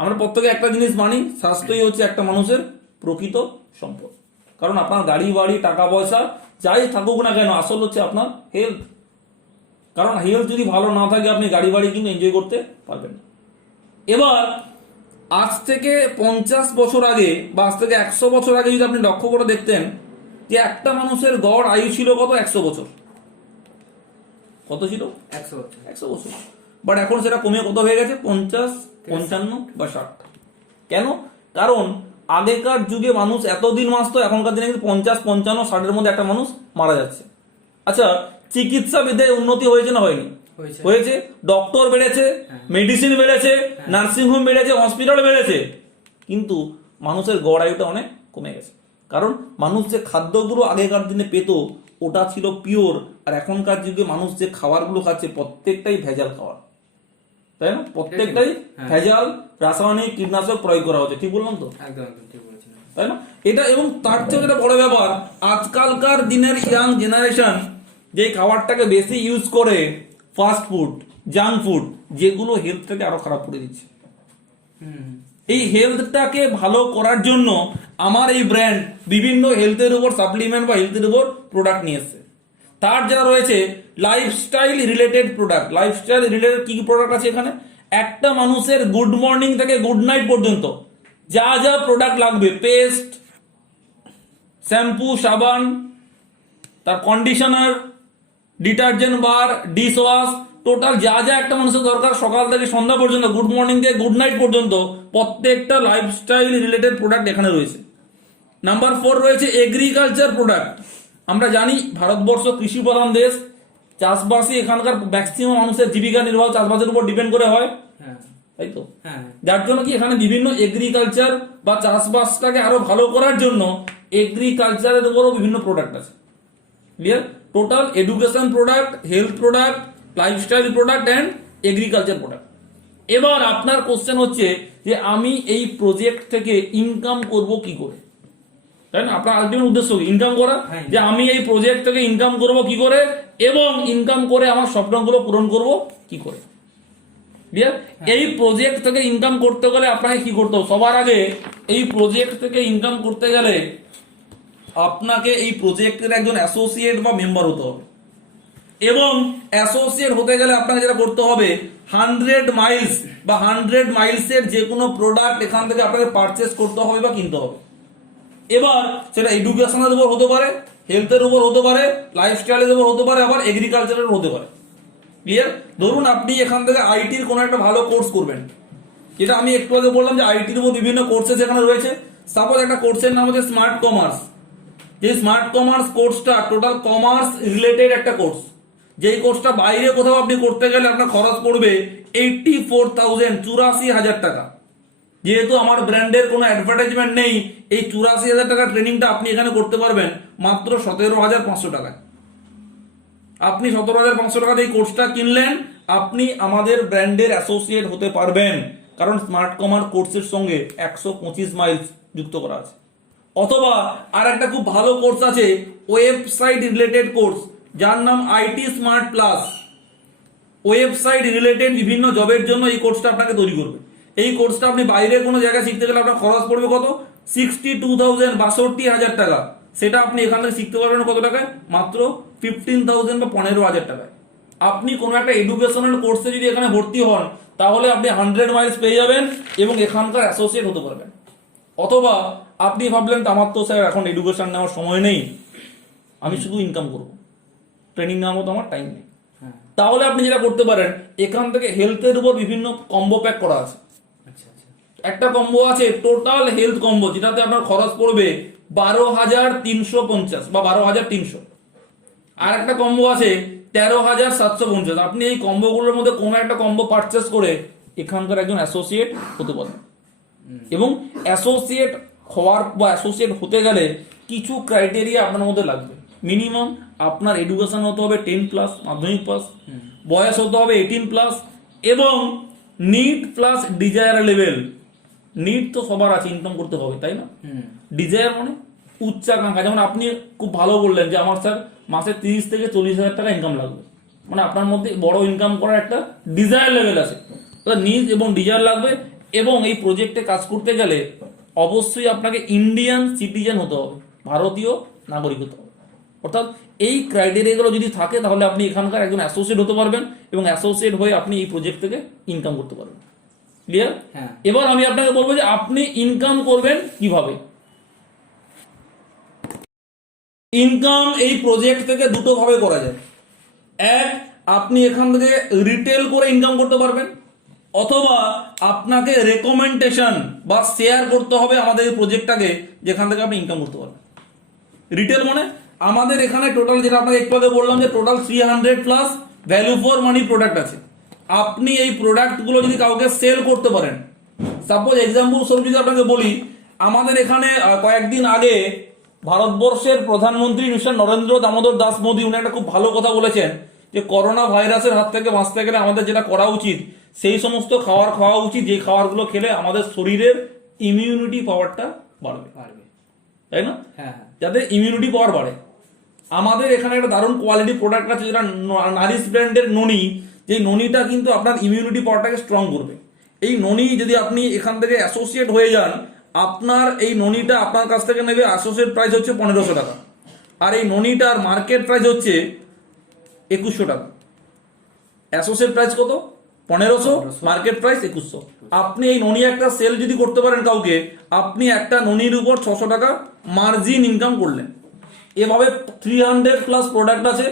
আমরা প্রত্যেকে একটা জিনিস মানি, স্বাস্থ্যই হচ্ছে একটা মানুষের প্রকৃত সম্পদ। কারণ আপনার গাড়ি বাড়ি টাকা পয়সা যাই থাকুক না কেন, আসল হচ্ছে আপনার হেলথ। কারণ হেলথ যদি ভালো না থাকে আপনি গাড়ি বাড়ি কিন্তু এনজয় করতে পারবেন না। এবার আজ থেকে 50 বছর আগে বা আজ থেকে 100 বছর আগে যদি আপনি লক্ষ্য করে দেখতেন যে একটা মানুষের গড় আয়ু ছিল কত? 100 বছর। কত ছিল? 100 বছর। বাট এখন সেটা কমে কত হয়ে গেছে? 50, 55 বা 60। কেন? কারণ আগেকার যুগে মানুষ এতদিন বাঁচতো, এখনকার দিনে কিন্তু 50, 55, 60-এর মধ্যে একটা মানুষ মারা যাচ্ছে। আচ্ছা, চিকিৎসা বিদ্যায় উন্নতি হয়েছে না হয়নি? হয়েছে। ডক্টর বেড়েছে, মেডিসিন বেড়েছে, নার্সিংহোম বেড়েছে, হসপিটাল বেড়েছে, কিন্তু মানুষের গড় আয়ুটা অনেক কমে গেছে। কারণ মানুষ যে খাদ্যগুলো আগেকার দিনে পেত ওটা ছিল পিওর, আর এখনকার যুগে মানুষ যে খাবারগুলো খাচ্ছে প্রত্যেকটাই ভেজাল খাবার, তাই না? প্রত্যেকটাই ভেজাল, রাসায়নিক, কীটনাশক প্রয়োগ করা হচ্ছে। ঠিক বললাম তো? একদম ঠিক বলেছেন, তাই না? এটা, এবং তার চেয়ে যেটা বড় ব্যাপার, আজকালকার দিনের ইয়াং জেনারেশন যে খাবারটাকে বেশি ইউজ করে, ফাস্ট ফুড, জাঙ্ক ফুড, যেগুলো হেলথটাকে আরো খারাপ করে দিচ্ছে। এই হেলথটাকে ভালো করার জন্য আমার এই ব্র্যান্ড বিভিন্ন হেলথের উপর সাপ্লিমেন্ট বা হেলথের উপর প্রোডাক্ট নিয়ে এসছে। তার যারা রয়েছে lifestyle related product. Lifestyle related কি কি প্রোডাক্ট আছে এখানে? একটা মানুষের গুড মর্নিং থেকে গুড নাইট পর্যন্ত যা যা প্রোডাক্ট লাগবে, পেস্ট, শ্যাম্পু, সাবান, তার conditioner, detergent bar, dish wash, total যা যা একটা মানুষের দরকার সকাল থেকে সন্ধ্যা পর্যন্ত, গুড মর্নিং থেকে গুড নাইট পর্যন্ত প্রত্যেকটা লাইফস্টাইল রিলেটেড প্রোডাক্ট এখানে রয়েছে। নাম্বার 4 রয়েছে এগ্রিকালচার প্রোডাক্ট। আমরা জানি ভারতবর্ষ কৃষি প্রধান দেশ, চাষবাসই এখানকার ম্যাক্সিমাম মানুষের জীবিকা নির্বাহ চাষবাসের উপর ডিপেন্ড করে হয়, তাই তো? যার জন্য কি এখানে বিভিন্ন এগ্রিকালচার বা চাষবাসটাকে আরো ভালো করার জন্য এগ্রিকালচারের উপরও বিভিন্ন প্রোডাক্ট আছে। Clear? Total education product, health product, lifestyle product and agriculture product. এবার আপনার কোশ্চেন হচ্ছে যে আমি এই প্রজেক্ট থেকে ইনকাম করব কি করে? তাই না? আপনার আলটিমেট উদ্দেশ্য কি? ইনকাম করা। হ্যাঁ। যে আমি এই প্রজেক্ট থেকে ইনকাম করব কি করে, এবং ইনকাম করে আমার স্বপ্নগুলো পূরণ করব কি করে। ক্লিয়ার? এই প্রজেক্ট থেকে ইনকাম করতে গেলে আপনাকে কি করতে হবে? সবার আগে এই প্রজেক্ট থেকে ইনকাম করতে গেলে আপনাকে এই প্রজেক্টের একজন অ্যাসোসিয়েট বা মেম্বার হতে হবে, এবং অ্যাসোসিয়েট হতে গেলে আপনাকে যেটা করতে হবে 100 মাইলস বা 100 মাইলসের যে কোনো প্রোডাক্ট এখান থেকে আপনাকে পারচেস করতে হবে বা কিনতে হবে। এবার সেটা এডুকেশনের উপর হতে পারে, হেলথের উপর হতে পারে, লাইফস্টাইলের উপর হতে পারে, আবার এগ্রিকালচারের হতে পারে। ক্লিয়ার? ধরুন আপনি এখান থেকে আইটির কোনো একটা ভালো কোর্স করবেন, যেটা আমি একটু আগে বললাম যে আইটির উপর বিভিন্ন কোর্সেস এখানে রয়েছে। সাপোজ একটা কোর্সের নাম হচ্ছে স্মার্ট কমার্স। যে স্মার্ট কমার্স কোর্সটা টোটাল কমার্স রিলেটেড একটা কোর্স, যেই কোর্সটা বাইরে কোথাও আপনি করতে গেলে আপনার খরচ পড়বে 84,000 টাকা। যেহেতু আমার ব্র্যান্ডের কোনো অ্যাডভার্টাইজমেন্ট নেই, এই 84,000 টাকা ট্রেনিংটা আপনি এখানে করতে পারবেন মাত্র 17,500 টাকায়। আপনি 17,500 টাকা দিয়ে এই কোর্সটা কিনলেন, আপনি আমাদের ব্র্যান্ডের অ্যাসোসিয়েট হতে পারবেন, কারণ স্মার্ট কমার্স কোর্সের সঙ্গে 125 মাইলস যুক্ত করা আছে। অথবা আর একটা খুব ভালো কোর্স আছে ওয়েবসাইট রিলেটেড কোর্স, যার নাম IT smart plus. Website related বিভিন্ন জবের জন্য এই কোর্সটা আপনাকে তৈরি করবে। এই কোর্সটা আপনি বাইরে কোনো জায়গায় শিখতে গেলে আপনার খরচ পড়বে কত? 62,000 টাকা। সেটা আপনি এখান থেকে শিখতে পারবেন কত টাকায়? মাত্র 15,000 বা 15,000 টাকায়। আপনি কোনো একটা এডুকেশনাল কোর্সে যদি এখানে ভর্তি হন, তাহলে আপনি 100 মাইলস পেয়ে যাবেন এবং এখানকার অ্যাসোসিয়েট হতে পারবেন। অথবা আপনি ভাবলেন আমার তো স্যার এখন এডুকেশন নেওয়ার সময় নেই, আমি শুধু ইনকাম করব, ট্রেনিং নেওয়ার মতো আমার টাইম নেই, তাহলে আপনি যেটা করতে পারেন, এখান থেকে হেলথের উপর বিভিন্ন কম্বো প্যাক করা আছে। আচ্ছা আচ্ছা। একটা কম্বো আছে টোটাল হেলথ কম্বো, যেটাতে আপনার খরচ পড়বে 12,350 বা 12,300। আর একটা কম্বো আছে 13,750। আপনি এই কম্বোগুলোর মধ্যে কোনো একটা কম্বো পারচেস করে এখানকার একজন অ্যাসোসিয়েট হতে পারবেন। এবং অ্যাসোসিয়েট হওয়ার বা অ্যাসোসিয়েট হতে গেলে কিছু ক্রাইটেরিয়া আপনার মধ্যে লাগবে। মিনিমাম আপনার এডুকেশন হতে হবে 10+, মাধ্যমিক পাস, বয়স হতে হবে 18+, এবং need plus desire level. Need তো সবার আছে, ইনকাম করতে হবে, তাই না? ডিজায়ার মানে উচ্চাকাঙ্ক্ষা। যেমন আপনি খুব ভালো বললেন যে আমার স্যার মাসে 30 থেকে 40,000 টাকা ইনকাম লাগবে, মানে আপনার মধ্যে বড় ইনকাম করার একটা ডিজায়ার লেভেল আছে। নিড এবং ডিজায়ার লাগবে। এবং এই প্রজেক্টে কাজ করতে গেলে অবশ্যই আপনাকে ইন্ডিয়ান সিটিজেন হতে হবে, ভারতীয় নাগরিক হতে হবে। অর্থাৎ এই ক্রাইটেরিয়াগুলো যদি থাকে, তাহলে আপনি এখানকার একজন অ্যাসোসিয়েট হতে পারবেন এবং অ্যাসোসিয়েট হয়ে আপনি এই প্রজেক্ট থেকে ইনকাম করতে পারবেন। ক্লিয়ার? হ্যাঁ। এবার আমি আপনাকে বলবো যে আপনি ইনকাম করবেন কিভাবে। ইনকাম এই প্রজেক্ট থেকে দুটো ভাবে করা যায়। এক, আপনি এখান থেকে রিটেল করে ইনকাম করতে পারবেন, অথবা আপনাকে রেকমেন্ডেশন বা শেয়ার করতে হবে আমাদের এই প্রজেক্টটাকে, যেখান থেকে আপনি ইনকাম করতে পারবেন। রিটেল মানে আমাদের এখানে টোটাল, যেটা আপনাকে একটু আগে বললাম, যে total 300+ value for money product আছে। আপনি এই প্রোডাক্টগুলো যদি কাউকে সেল করতে পারেন, সাপোজ এক্সাম্পল স্বরূপ যদি আপনাকে বলি, আমাদের এখানে কয়েকদিন আগে ভারতবর্ষের প্রধানমন্ত্রী মিস্টার নরেন্দ্র দামোদর দাস মোদী, উনি একটা খুব ভালো কথা বলেছেন যে করোনা ভাইরাসের হাত থেকে বাঁচতে গেলে আমাদের যেটা করা উচিত, সেই সমস্ত খাবার খাওয়া উচিত যে খাবারগুলো খেলে আমাদের শরীরের ইমিউনিটি পাওয়ারটা বাড়বে, তাই না? হ্যাঁ। যাতে ইমিউনিটি পাওয়ার বাড়ে। আমাদের এখানে একটা দারুণ কোয়ালিটি প্রোডাক্ট আছে, যেটা নারিশ ব্র্যান্ডের ননি। যে ননিটা কিন্তু আপনার ইমিউনিটি পাওয়ারটাকে স্ট্রং করবে। এই ননি যদি আপনি এখান থেকে অ্যাসোসিয়েট হয়ে যান, আপনার এই ননিটা আপনার কাছ থেকে নেবে, অ্যাসোসিয়েট প্রাইস হচ্ছে 1,500 টাকা, আর এই ননিটার মার্কেট প্রাইস হচ্ছে 2,100 টাকা। অ্যাসোসিয়েট প্রাইস কত? 1,500, মার্কেট প্রাইস 2,100। আপনি এই ননি একটা সেল যদি করতে পারেন কাউকে, আপনি একটা ননির উপর 600 টাকা মার্জিন ইনকাম করলেন। এভাবে 300+ প্রোডাক্ট আছে।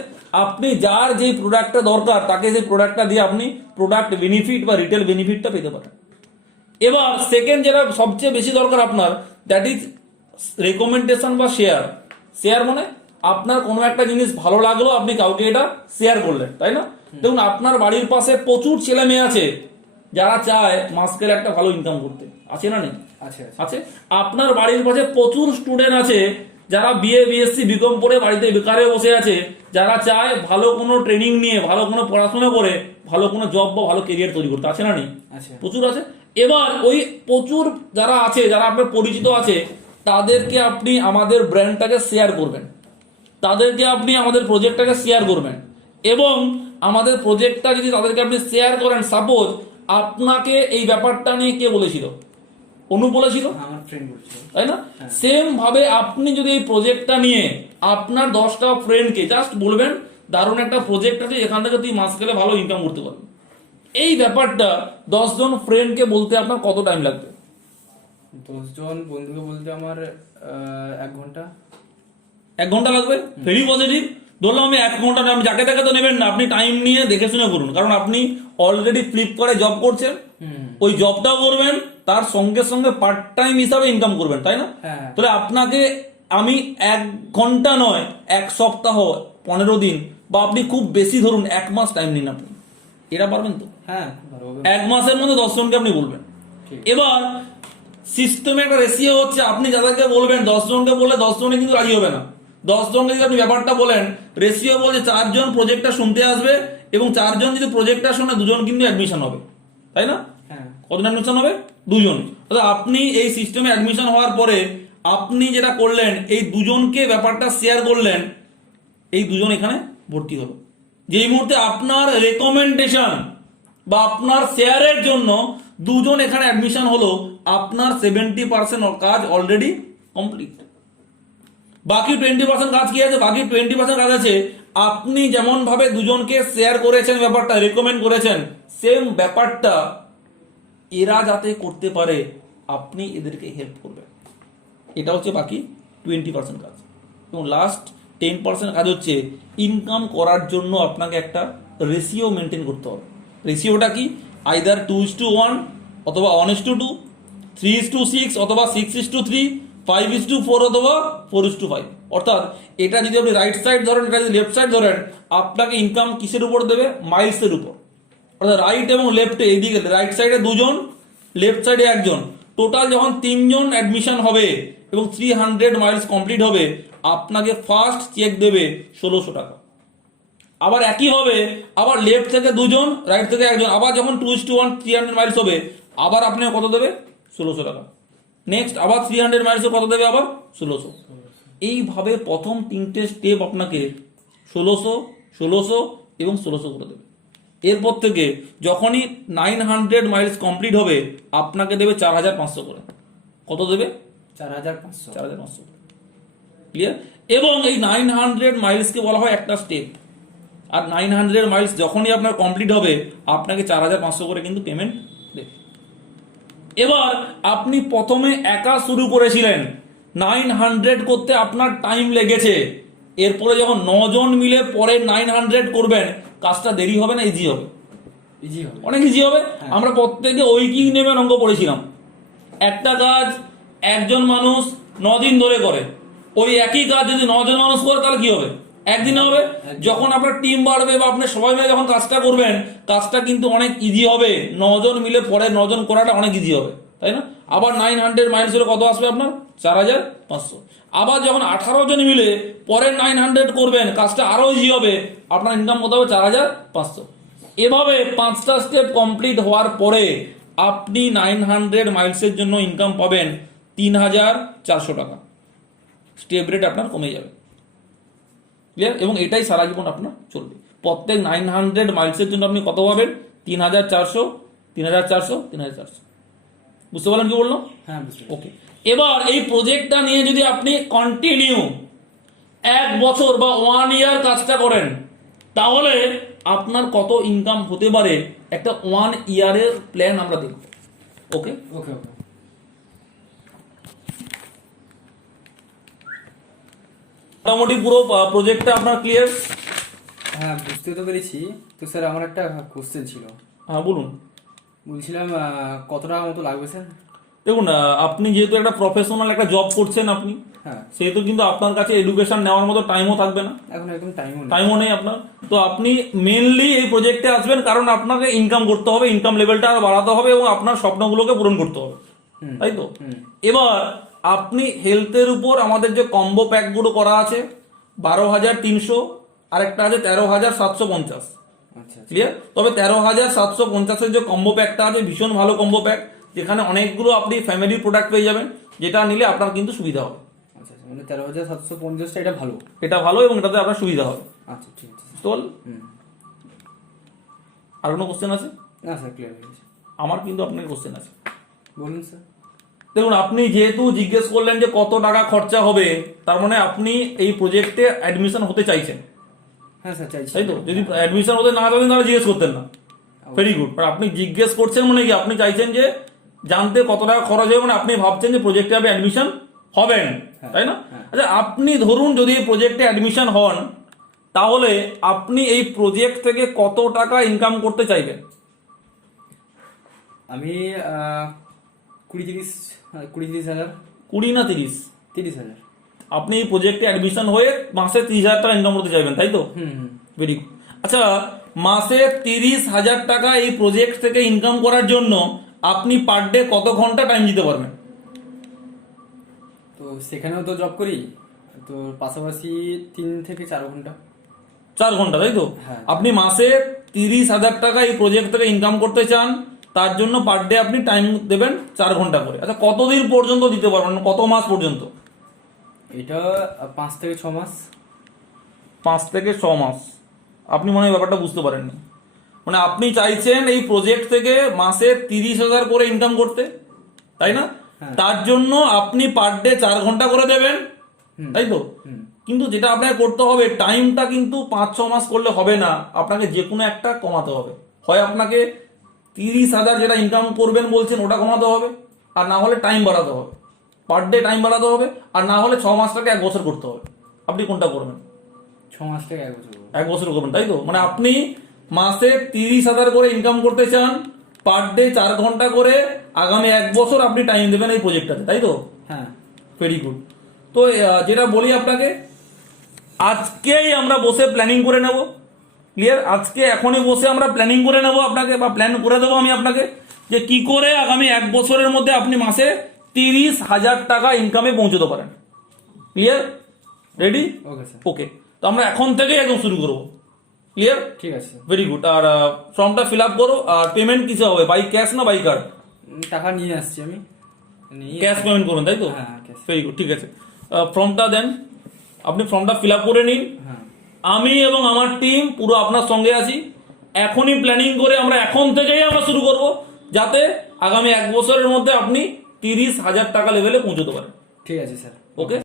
আপনি যার যেই প্রোডাক্টটা দরকার তাকে সেই প্রোডাক্টটা দিয়ে আপনি প্রোডাক্ট বেনিফিট বা রিটেল বেনিফিটটা পেতে পারেন। এবার সেকেন্ড যেটা সবচেয়ে বেশি দরকার আপনার, দ্যাট ইজ রেকমেন্ডেশন বা শেয়ার। শেয়ার মানে আপনার কোনো একটা জিনিস ভালো লাগলো, আপনি কাউকে এটা শেয়ার করলেন, তাই না? দেখুন আপনার বাড়ির পাশে প্রচুর ছেলে মেয়ে আছে যারা চায় মাস গেলে একটা ভালো ইনকাম করতে, আছে না? নেই? আছে। আপনার বাড়ির পাশে প্রচুর স্টুডেন্ট আছে যারা বিএ, বিএসসি, বিকম পড়ে বাড়িতে বেকারে বসে আছে, যারা চায় ভালো কোনো ট্রেনিং নিয়ে, ভালো কোনো পড়াশোনা করে, ভালো কোনো জব বা ভালো কেরিয়ার তৈরি করতে, আছে না? নেই? প্রচুর আছে। এবার ওই প্রচুর যারা আছে, যারা আপনার পরিচিত আছে, তাদেরকে আপনি আমাদের ব্র্যান্ডটাকে শেয়ার করবেন, তাদেরকে আপনি আমাদের প্রজেক্টটাকে শেয়ার করবেন, এবং আমাদের প্রজেক্টটা যদি তাদেরকে আপনি শেয়ার করেন, সাপোজ আপনাকে এই ব্যাপারটা নিয়ে কে বলেছিল, অনু বলেছিল, আমার ফ্রেন্ড বলছিল। তাই না? সেম ভাবে আপনি যদি এই প্রজেক্টটা নিয়ে আপনার 10টা ফ্রেন্ডকে জাস্ট বলবেন দারুণ একটা প্রজেক্ট আছে, এখান থেকে তুই মাস গেলে ভালো ইনকাম করতে পারবি, এই ব্যাপারটা 10 জন ফ্রেন্ডকে বলতে আপনার কত টাইম লাগবে? 10 জন বন্ধুকে বলতে আমার 1 ঘন্টা। 1 ঘন্টা লাগবে। Very positive. ধরলাম আমি 1 ঘন্টা, আপনি যাকে তাকে তো নেবেন না, আপনি টাইম নিয়ে দেখে শুনে করুন, কারণ আপনি অলরেডি ফ্লিপকার্টে জব করছেন, ওই জবটাও করবেন, তার সঙ্গে সঙ্গে পার্ট টাইম হিসাবে ইনকাম করবেন, তাই না? হ্যাঁ। তাহলে আপনাকে আমি 1 ঘন্টা নয়, 1 সপ্তাহ, 15 দিন, বা আপনি খুব বেশি ধরুন 1 মাস টাইম নিন, আপনি এটা পারবেন তো? হ্যাঁ, ভালো হবে। 1 মাসের মধ্যে 10 জনকে আপনি বলবেন। ঠিক। এবার সিস্টেমে একটা রেশিও হচ্ছে, আপনি যাদেরকে বলবেন 10 জনকে বললে 10 জনে কিন্তু রাজি হবে না। 10 জনকে যদি আপনি ব্যাপারটা বলেন, রেশিও বলছে 4 জন প্রজেক্টটা শুনতে আসবে, এবং 4 জন যদি প্রজেক্টটা শোনে 2 জন কিন্তু অ্যাডমিশন হবে, তাই না? হ্যাঁ। কতজন অ্যাডমিশন হবে? 2 জন। তাহলে আপনি এই সিস্টেমে অ্যাডমিশন হওয়ার পরে আপনি যেটা করলেন, এই 2 জনকে ব্যাপারটা শেয়ার করলেন, এই 2 জন এখানে ভর্তি হলো। যেই মুহূর্তে আপনার রেকমেন্ডেশন বা আপনার শেয়ারের জন্য 2 জন এখানে অ্যাডমিশন হলো, আপনার 70% কাজ অলরেডি কমপ্লিট। বাকি 20% কাজ কি আছে? বাকি 20% কাজ আছে, আপনি যেমন ভাবে 2 জনকে শেয়ার করেছেন, ব্যাপারটা রেকমেন্ড করেছেন, সেম ব্যাপারটা এরা যাতে করতে পারে আপনি এদেরকে হেল্প করবেন। এটা হচ্ছে বাকি 20% কাজ। এবং লাস্ট 10% কাজ হচ্ছে ইনকাম করার জন্য আপনাকে একটা রেশিও মেনটেন করতে হবে। রেশিওটা কি? আইদার 2:1 অথবা 1:2, 3:6 অথবা 6:3, 5:4 অথবা 4:5। অর্থাৎ এটা যদি আপনি রাইট সাইড ধরেন, এটা যদি লেফট সাইড ধরেন, আপনাকে ইনকাম কিসের উপর দেবে? মাইলসের উপর। অর্থাৎ রাইট এবং লেফটে, এইদিকে রাইট সাইডে 2 জন, লেফট সাইডে 1 জন, টোটাল যখন 3 জন অ্যাডমিশন হবে এবং 300 মাইলস কমপ্লিট হবে, আপনাকে ফার্স্ট চেক দেবে 1600 টাকা। আবার একই হবে, আবার লেফট থেকে 2 জন, রাইট থেকে 1 জন, আবার যখন 2:1 300 মাইলস হবে, আবার আপনাকে কত দেবে? 1600 টাকা। নেক্সট আবার 300 মাইলসে কত দেবে? আবার 1600। এইভাবে প্রথম 3টে স্টেপ আপনাকে 1600, 1600 এবং 1600 করে দেবে। এরপর থেকে যখনই 900 মাইলস কমপ্লিট হবে, আপনাকে দেবে 4500 করে। কত দেবে? 4500। 4500। ক্লিয়ার? এবং এই 900 মাইলসকে বলা হয় একটা স্টেপ। আর 900 মাইলস যখনই আপনার কমপ্লিট হবে, আপনাকে 4500 করে কিন্তু পেমেন্ট দেবে। এবার আপনি প্রথমে একা শুরু করেছিলেন, 900 করতে আপনার টাইম লেগেছে, এরপরে যখন 9 জন মিলে পরে 900 করবেন, কাজটা দেরি হবে না ইজি হবে? ইজি হবে। অনেক ইজি হবে। আমরা প্রত্যেকে উইকিং নেবেন অঙ্ক পড়েছিলাম, একটা কাজ একজন মানুষ 9 দিন ধরে করে, ওই একই কাজ যদি 9 জন মানুষ করে তাহলে কি হবে? একদিনে হবে। যখন আপনার টিম বাড়বে বা আপনি সবাই মিলে যখন কাজটা করবেন, কাজটা কিন্তু অনেক ইজি হবে। 9 জন মিলে পরে 9 জন করাটা অনেক ইজি হবে, তাই না? আবার 900 মাইলস হলে কত আসবে আপনার? 4500। আবার যখন 18 জন মিলে পরের 900 করবেন, কাজটা আরো ইজি হবে, আপনার ইনকাম কত হবে? 4500। এভাবে 5টা স্টেপ কমপ্লিট হওয়ার পরে আপনি 900 মাইলসের জন্য ইনকাম পাবেন 3400 টাকা। স্টেপ রেট আপনার কমে যাবে। ক্লিয়ার? এবং এটাই সারা জীবন আপনার চলবে। প্রত্যেক 900 মাইলসের জন্য আপনি কত পাবেন? 3400, 3400, 3400। বুঝতে পারলেন কি বললাম? হ্যাঁ, বুঝতে পেরেছি। ওকে। এবার এই প্রজেক্টটা নিয়ে যদি আপনি কন্টিনিউ 1 বছর বা 1 ইয়ার কাজটা করেন, তাহলে আপনার কত ইনকাম হতে পারে একটা 1 ইয়ারের প্ল্যান আমরা দেখব। ওকে? ওকে ওকে। মোটামুটি পুরো প্রজেক্টটা আপনার ক্লিয়ার? হ্যাঁ, বুঝতে তো পেরেছি। তো স্যার আমার একটা কোশ্চেন ছিল। হ্যাঁ বলুন। বলছিলাম কত টাকা মতো লাগবে স্যার? দেখুন, আপনি যেহেতু একটা প্রফেশনাল একটা জব করছেন, আপনি হ্যাঁ, সেহেতু কিন্তু আপনার কাছে এডুকেশন নেওয়ার মতো টাইমও থাকবে না, এখন একদম টাইমও নেই আপনার। তো আপনি মেনলি এই প্রজেক্টে আসবেন কারণ আপনাকে ইনকাম করতে হবে, ইনকাম লেভেলটা বাড়াতে হবে এবং আপনার স্বপ্নগুলোকে পূরণ করতে হবে, তাই তো? এবার আপনি হেলথের উপর আমাদের যে কম্বো প্যাকগুলো করা আছে, 12,300, আরেকটা আছে 13,750। আচ্ছা। ক্লিয়ার? তবে 13,750-এর যে কম্বো প্যাকটা আছে, ভীষণ ভালো কম্বো প্যাক, যেখানে অনেকগুলো আপনি ফ্যামিলি প্রোডাক্ট পেয়ে যাবেন। যেটা নিলে আপনার কিন্তু সুবিধা হবে। আচ্ছা আচ্ছা, মানে 13,750টা এটা ভালো। এটা ভালো এবং এটাতে আপনার সুবিধা হবে। আচ্ছা ঠিক আছে। বুঝতে পারলেন? হুম। আর কোনো কোশ্চেন আছে? না স্যার, ক্লিয়ার হয়ে গেছে। আমার কিন্তু আপনার কোশ্চেন আছে। বলুন স্যার। দেখুন, আপনি যেহেতু জিজ্ঞেস করলেন যে কত টাকা খরচা হবে, তার মানে আপনি এই প্রজেক্টে অ্যাডমিশন হতে চাইছেন, হ্যাঁ স্যার, চাইছি। তাই তো? যদি অ্যাডমিশন হতে না চাইতেন তাহলে জিজ্ঞেস করতেন না। Very good. আপনি জিজ্ঞেস করছেন মানে কি, আপনি চাইছেন যে জানতে কত টাকা খরচ হবে, মানে আপনি ভাবছেন যে প্রজেক্টে আপনি অ্যাডমিশন হবেন, তাই না? আচ্ছা, আপনি ধরুন যদি এই প্রজেক্টে অ্যাডমিশন হন, তাহলে আপনি এই প্রজেক্ট থেকে কত টাকা ইনকাম করতে চাইবেন? আমি 20-30 হাজার। 20 না 30? 30,000। আপনি এই প্রজেক্টে অ্যাডমিশন হয়ে মাসে 30,000 টাকা ইনকাম করতে চাইবেন, তাই তো? হুম হুম। Very good. আচ্ছা, মাসে 30,000 টাকা এই প্রজেক্ট থেকে ইনকাম করার জন্য আপনি পার ডে কত ঘন্টা টাইম দিতে পারবেন? তো সেখানেও তো জব করি, তো পাশাপাশি 3 থেকে 4 ঘন্টা। 4 ঘন্টা, তাই তো? হ্যাঁ। আপনি মাসে 30,000 টাকা এই প্রজেক্ট থেকে ইনকাম করতে চান, তার জন্য পার ডে আপনি টাইম দেবেন 4 ঘন্টা করে। আচ্ছা, কতদিন পর্যন্ত দিতে পারবেন, কত মাস পর্যন্ত? এটা 5 থেকে 6 মাস। 5 থেকে 6 মাস। আপনি মনে হয় ব্যাপারটা বুঝতে পারেননি। মানে আপনি চাইছেন এই প্রজেক্ট থেকে মাসে 30,000 করে ইনকাম করতে, তাই না? তার জন্য আপনি পার ডে 4 ঘন্টা করে দেবেন, তাই তো? কিন্তু যেটা আপনাকে করতে হবে, টাইমটা কিন্তু 5-6 মাস করলে হবে না, আপনাকে যে কোনো একটা কমাতে হবে। হয় আপনাকে 30,000 যেটা ইনকাম করবেন বলছেন ওটা কমাতে হবে, আর না হলে টাইম বাড়াতে হবে, পার ডে টাইম বাড়াতে হবে, আর না হলে 6 মাসটাকে 1 বছর করতে হবে। আপনি কোনটা করবেন? 6 মাস থেকে 1 বছর। 1 বছর করবেন, তাই তো? মানে আপনি মাসে 30,000 করে ইনকাম করতে চান, পার ডে 4 ঘন্টা করে, আগামী 1 বছর আপনি টাইম দেবেন এই প্রজেক্টটাতে, তাই তো? হ্যাঁ। Very good. তো যেটা বলি আপনাকে, আজকেই আমরা বসে প্ল্যানিং করে নেব। ক্লিয়ার? আজকে এখনই বসে আমরা প্ল্যানিং করে নেব আপনাকে, বা প্ল্যান করে দেবো আমি আপনাকে, যে কি করে আগামী 1 বছরের মধ্যে আপনি মাসে 30,000 টাকা ইনকামে পৌঁছতে পারেন। Clear? Ready? Okay sir. Okay. তো আমরা এখন থেকেই একদম শুরু করবো। ক্লিয়ার? ঠিক আছে। Very good. আর ফর্মটা ফিল আপ করো। আর পেমেন্ট কিসে হবে, বাই ক্যাশ না বাই কার্ড? টাকা নিয়ে আসছি আমি, নিয়ে ক্যাশ পেমেন্ট করুন, তাই তো? হ্যাঁ, cash। ভেরি গুড, ঠিক আছে। ফর্মটা দেন, আপনি ফর্মটা ফিল আপ করে নিন। হ্যাঁ। আমি এবং আমার টিম পুরো আপনার সঙ্গে আছি। এখনই প্ল্যানিং করে আমরা এখন থেকেই আমরা শুরু করব, যাতে আগামী 1 বছরের মধ্যে আপনি 30,000 টাকা লেভেলে পৌঁছতে পারেন। ঠিক আছে স্যার। ওকে।